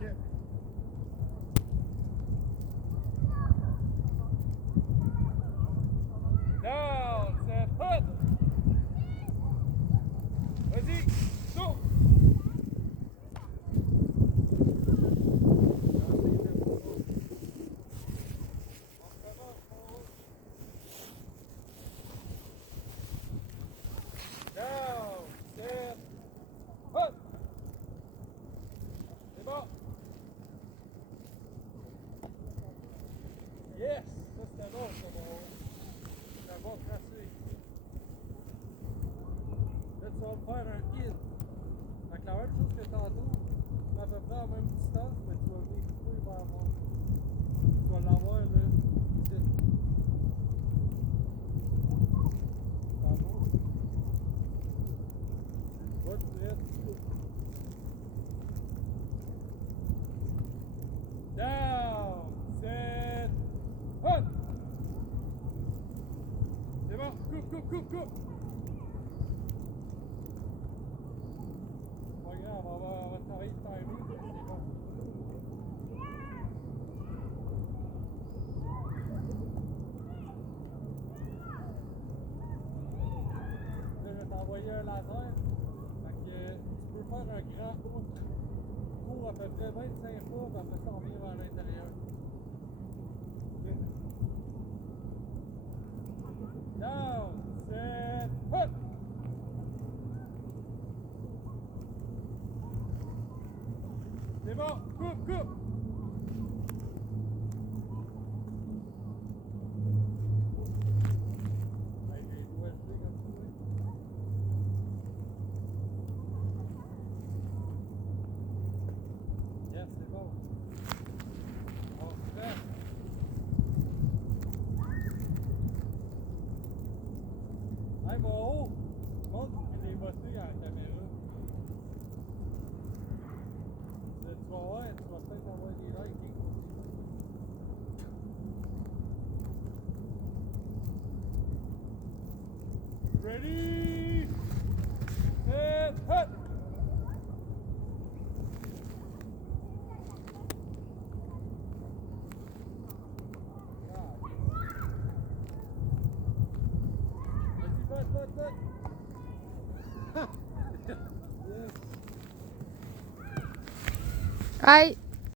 Ok. Down, set, hut. Vas-y, go. Down, set, hut. C'est bon. Yes, ça c'était bon, ça, mon. C'est un bon tracé. Là, tu vas me faire un hit. Fait que la même chose que tantôt, à peu près en même distance, mais tu vas venir couper vers moi. Tu vas l'avoir là, ici. Ça va? Va te mettre, tu coupes. Down, set, hut. C'est bon, coupe. Pas grave, on va travailler le timing, c'est bon. Là, je vais t'envoyer un laser. Fait que tu peux faire un grand court à peu près 25 fois, puis après ça, on revient vers l'intérieur. Down, set, hut. C'est bon, coupe. Hey, j'ai les doigts gelés comme ça, oui. Yes, c'est bon. On se fait. Hey, mon haut, montre qu'il est botté à la caméra. Tu vas voir, tu vas peut-être avoir des likes des côtés. Ready, set, hut. Vas-y, botte. Aïe!